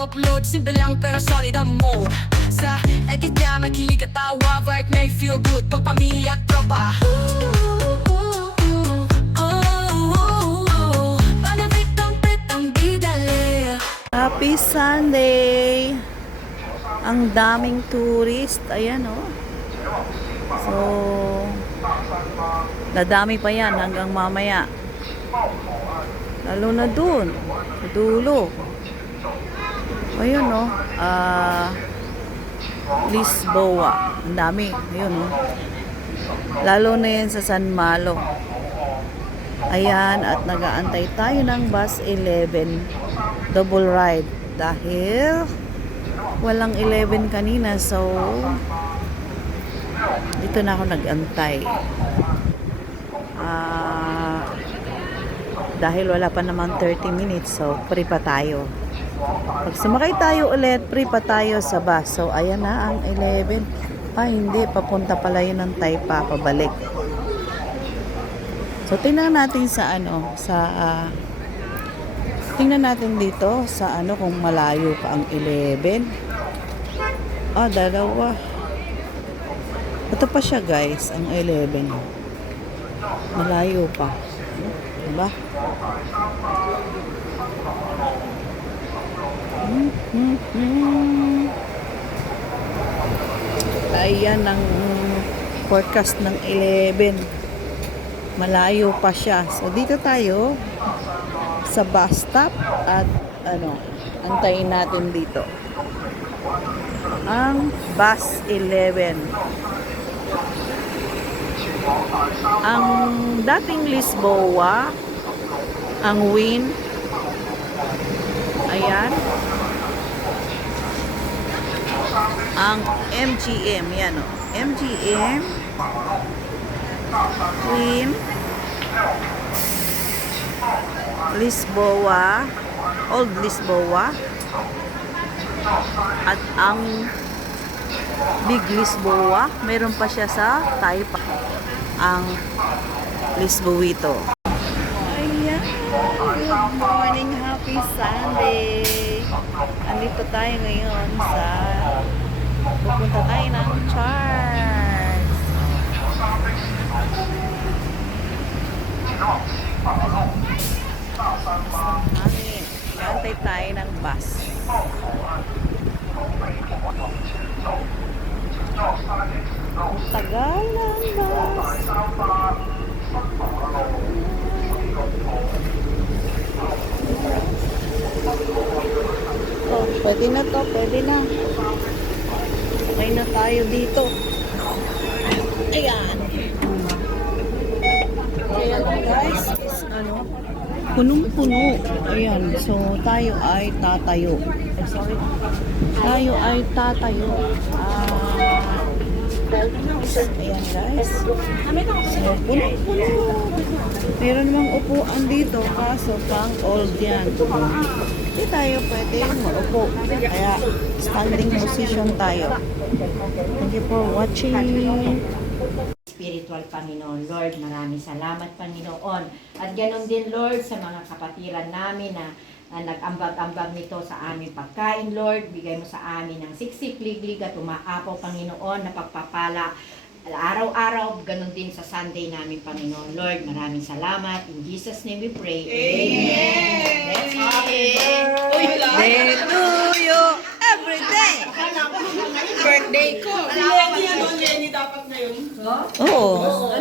upload, simple lang pero solid ang mo. Sa edit niya makilig at tawa, vibe may feel good, pag pamilya at tropa. Happy Sunday! Ang daming tourist. Ayan, oh. So, dadami pa yan hanggang mamaya. Lalo na dun, sa dulo. Ayun, oh. Lisboa. Ang dami. Ayun, oh. Lalo na yan sa San Malo. Ayan, at nagaantay tayo ng bus 11 double ride dahil walang 11 kanina, so dito na ako nagantay. Dahil wala pa naman 30 minutes, so free pa tayo. Pag sumakay tayo ulit, free pa tayo sa bus. So ayan na ang 11. Hindi, papunta pala yun ng Taypa pabalik. So tingnan natin sa tingnan natin dito sa kung malayo pa ang 11. Dalawa. Ito pa siya, guys, ang 11. Malayo pa. Diba? Ayan ang forecast ng 11. Malayo pa siya. So dito tayo sa bus stop at antayin natin dito ang bus 11. Ang dating Lisboa, ang Win, ayan, ang MGM, yan o, MGM, Win, Lisboa, Old Lisboa, at ang Big Lisboa, meron pa siya sa Taypa, ang Lisboito. Ayan, good morning, happy Sunday. Andito tayo ngayon sa pupunta tayo ng Charles. Antay tayo ng bus. Tagal ng bus. Pwede na to, pwede na. Okay na tayo dito. Ayan. Ayan guys, is punong-puno. Ayan, so tayo ay tatayo. Sorry. Tayo ay tatayo. Ayan guys. So, punong-puno. Meron namang upuan dito, kaso pang old yan. Hindi tayo pwede maupo. Kaya standing position tayo. Thank you for watching. Spiritual Panginoon. Lord, maraming salamat Panginoon. At ganoon din Lord sa mga kapatiran namin na nag-ambag-ambag nito sa aming pagkain, Lord. Bigay mo sa amin ng siksik-liglig at umaapaw Panginoon na pagpapala araw-araw, ganun din sa Sunday namin Panginoon. Lord, maraming salamat. In Jesus' name we pray. Amen. That's it. Day to you every day. Birthday ko. Lenny dapat ngayon. Oo.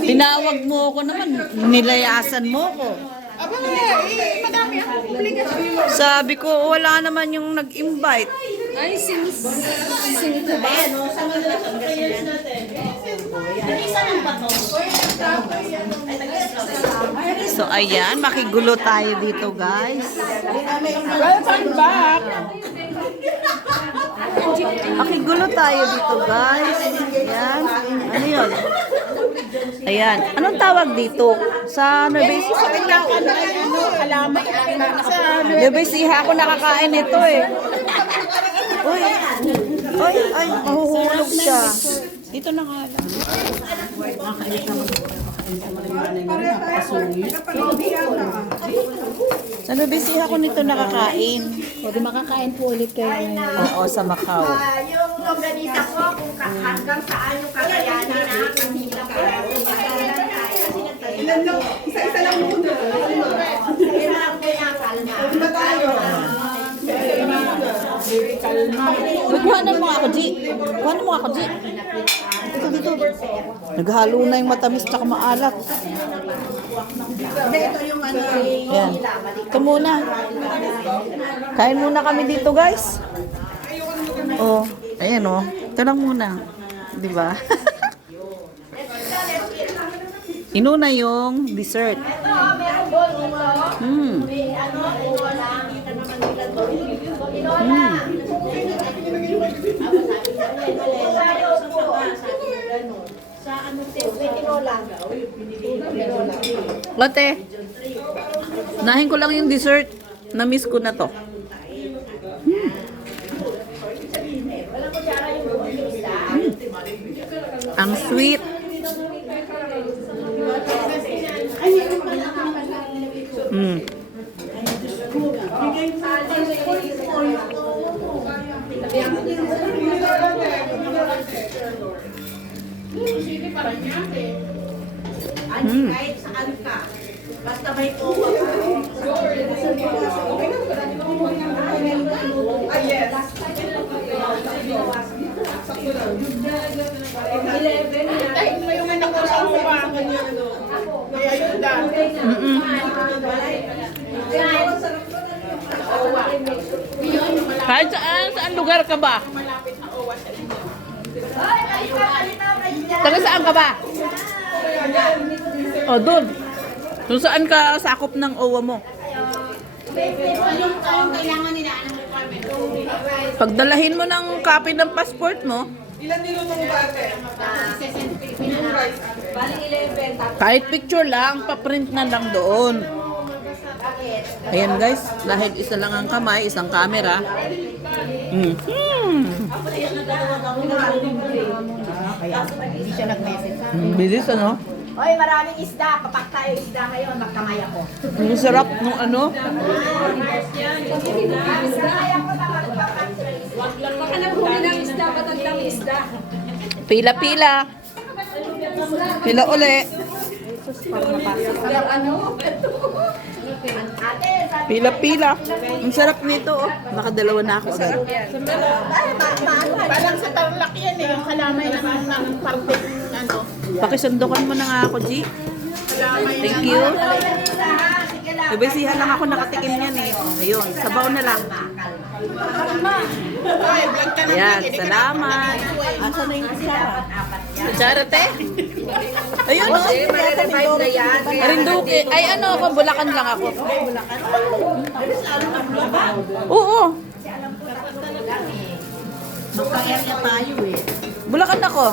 Tinawag mo ako naman. Nilayasan mo ko. Aba, madami ako obligasyon. Sabi ko, wala naman yung nag-invite. Ay, since ko ba? So, ayan. Makigulo tayo dito, guys. Welcome back. Makigulo tayo dito, guys. Ayan. Ano yun? Ayan. Anong tawag dito? Sa Nueva Ecija? Nueva Ecija ako nakakain ito eh. Uy. Ay, mahuhulog siya. Dito na nga lang. Sa Nubisi ako nito nakakain. O, di makakain po ulit kayo ngayon. Oo, sa Macau. Yung longganisa ko, kung hanggang saan yung kakayanin na, kanila pa. Ilan lang? Isa-isa lang muna. Kailangan ko yung kalma. Iba tayo. Kuhanan mo ako, G. Kuhanan mo ako, G. Dito. Naghalo na yung matamis tsaka maalat. Ito yung ano. Yan. Ito muna. Kain muna kami dito, guys. Oh, ayan oh. Ito lang muna. Di ba? Inuna yung dessert. Mm. Lotte, nahin ko lang yung dessert. Na-miss ko na to. Ang sweet. Mm. Mm. Kahit saan ka, basta may kowa ka. Kahit mo yung anak ko sa upa. May ayuda. Kahit saan lugar ka ba? Taga saan ka ba? O, dun. Kung saan ka sakop ng OWA mo? Pagdalahin mo ng copy ng passport mo, Ilan niluto mo ba ate? kahit picture lang, paprint na lang doon. Ayan guys, dahil isa lang ang kamay, isang camera. Mm. Bilis ano? Hoy, maraming isda. Kapag tayo isda ngayon, magkamay ako. Ang sarap nung ano. Baka naghuli ng isda, matandang isda. Pila-pila. Pila uli. Pila-pila. Ang sarap nito oh. Nakadalawa na ako agad. Parang sa Tarlac yan eh, yung kalamay ng parte ano. Pakisundukan mo na nga ako, G. Thank you. Nabisihan lang ako nakatikim yan eh. Ayun, sabaw na lang. Ay, vlog ka na. Ayan, salamat. Asa na yung kutsara? Kutsara, te? Ayun, oh. Marinduque. Ay, ano ako, Bulacan lang ako. Oo. Magkakaya tayo eh. Bulacan ako.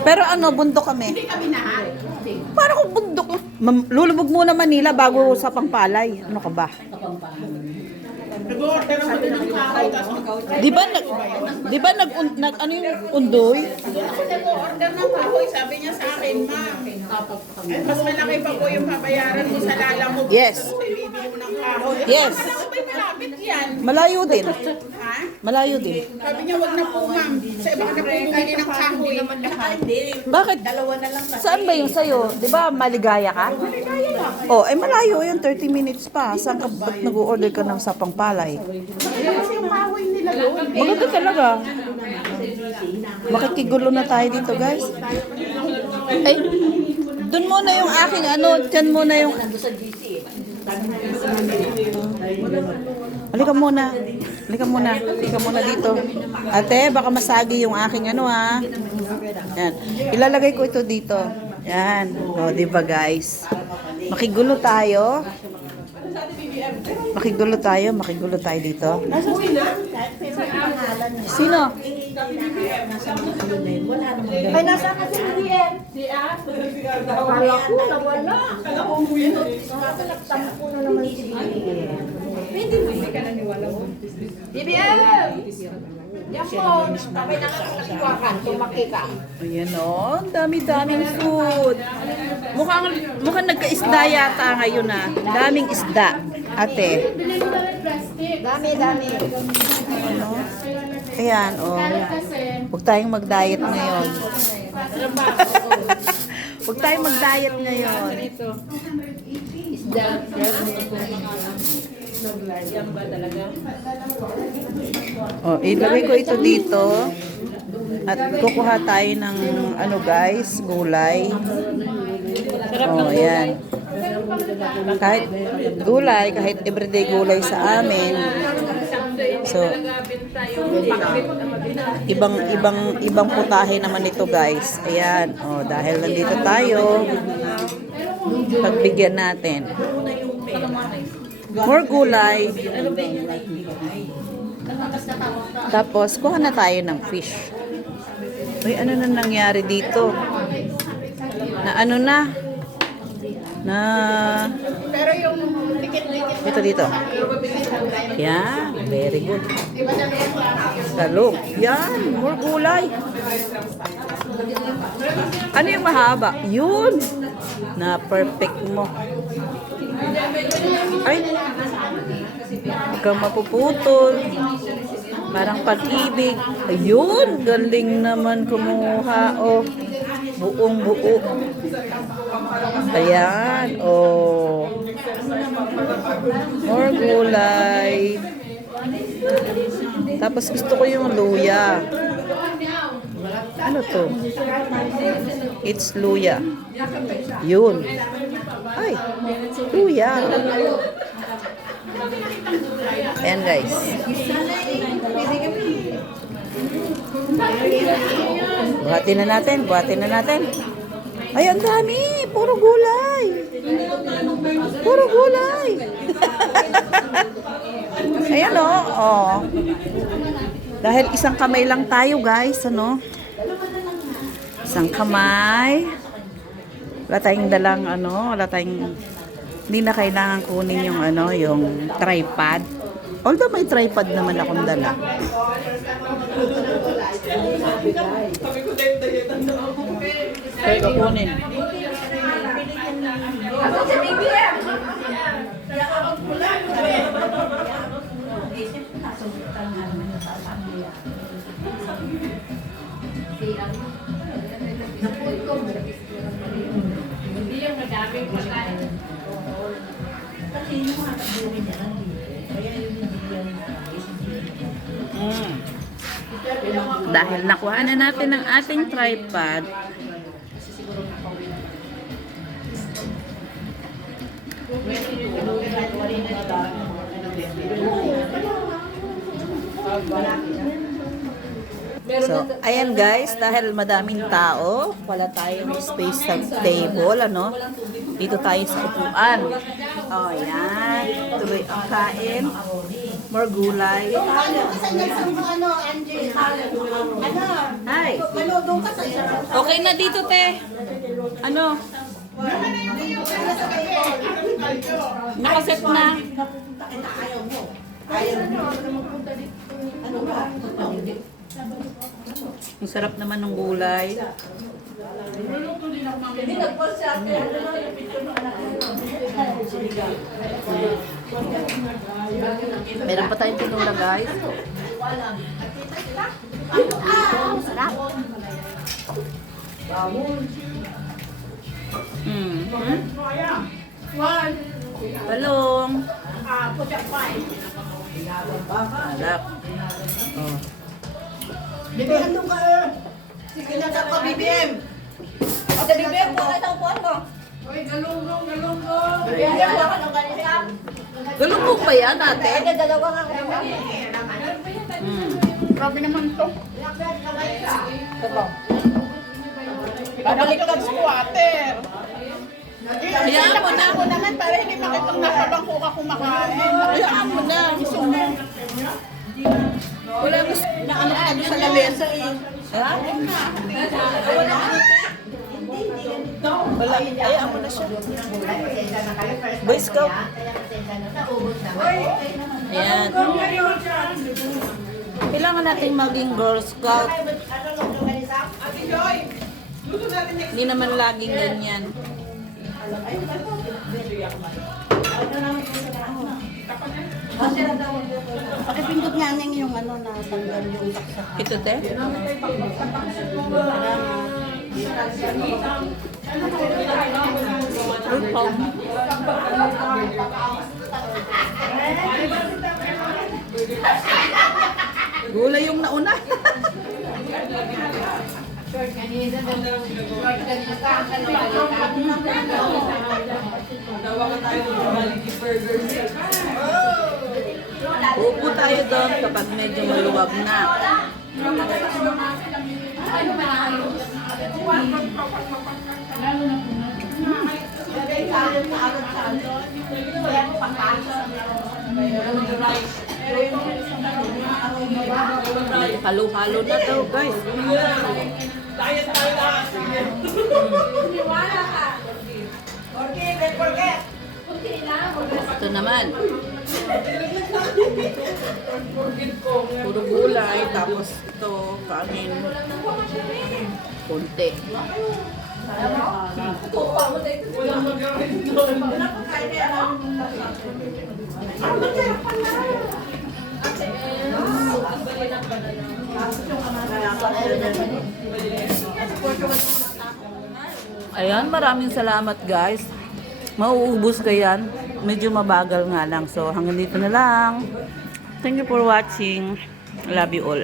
Pero ano, bundok kami. Parang kung bundok. Lulubog muna Manila bago sa Pampalay. Ano ka ba? Nag-order ako din ng kahoy, tapos Di ba ano yung undoy? ako nag-order ng kahoy, sabi niya sa akin, ma'am, mas malaki pa po yung babayaran mo sa lalamog. Yes. Bibili mo ng kahoy. Yes. Sabay malapit yan. Malayo din. Ha? Malayo din. Sabi niya, wag na po ma'am. Sa iba ka na po bumili ng kahoy. Bakit? Saan ba yung sayo? Di ba maligaya ka? Oh, ay malayo yun. 30 minutes pa. Saan ka, ba't nag-order ka ng sapang palay? Kasi yung kahoy nila doon. Maganda talaga. Makikigulo na tayo dito, guys. Ay, dun muna yung aking ano, dyan muna yung... Halika muna. Halika muna. Halika muna dito. Ate, baka masagi yung aking ano ha. Yan. Ilalagay ko ito dito. Yan. O, di ba guys? Makigulo tayo. Makigulo tayo dito. Sino? Ay, nasa kasi hindi eh. Akala ko, nawala. Tampo na naman si BBM. Pwede mo. BBM! Yan po, kami na iwakan, tumaki ka. Ayan o, dami-daming food. Mukhang nagka-isda yata ngayon ah. Daming isda, ate. Dami. Ano? Ayan, o. Huwag tayong mag-diet ngayon. Huwag tayong mag-diet ngayon. Isda. O, ilagay ko ito dito. At kukuha tayo ng, ano guys, gulay. O, ayan. Kahit gulay, kahit everyday gulay sa amin. So, ibang putahe naman ito guys. Ayan. O, dahil nandito tayo, pagbigyan natin. More gulay. Tapos, kuha na tayo ng fish. Uy, ano na nangyari dito? Na ano na? Na... Pero yung dikit-dikit. Dito. Yan. Very good. Talong. Yan. More gulay. Ano yung mahaba? Yun. Na perfect mo. Ay. Huwag kang mapuputol. Parang pag-ibig. Ayun. Galing naman kumuha. Oh. Buong buo. Ayan. Oh. More gulay. Tapos gusto ko yung luya. Ano to? It's luya. Yun. Ay. Luya. Ayan guys. Buhatin na natin. Ay, ang dami. Puro gulay. Ayan o. Oh. Dahil isang kamay lang tayo guys. Ano? Isang kamay. Wala tayong dalang hindi na kailangan kunin yung yung tripod. Although may tripod naman akong dala. Kaya kukunin. Hindi yung madaming pagkain. Dahil nakuha na natin ang ating tripod, so, ayan guys, dahil madaming tao, wala tayong space sa table, dito tayo sa upuan. Oh, yan. Tuloy ang kain. More gulay. Hi. Okay na dito, te. Ano? Nakaset na. Ang sarap naman ng gulay. Meron pa tayong tinula guys. Sarap. Balong. Sarap. Oh. BBM doon ka eh. Sige na ka BBM. Ate BBM, bakit ang upuan mo? Uy, galunggong. BBM, bakit ang ganisa? Galunggong ba yan ate? Ay, dalawa nga kayo. Grabe naman to. Babalik ka squatter. Hayaan mo na. Ako naman para hindi makitang nasa bangko ka kumakain. Hayaan mo na. Wala gusto. Ano sa lamesa eh. Ha? Wala. Hayaan mo na siya. Boy Scout. Ayan. Kailangan nating maging Girl Scout. Ate Joy, luto natin next. Hindi naman laging ganyan. Pakipindot nga ning yung ano na tanggal yung saksak. Ito, te? Gulay yung nauna. Upo tayo doon kapag medyo maluwag na. Halo-halo na daw, guys. Ito naman. Puro gulay, tapos ito, kanin. Konti. Ayan, maraming salamat guys. Mauubos ko yan. Medyo mabagal nga lang. So hanggang dito na lang. Thank you for watching. Love you all.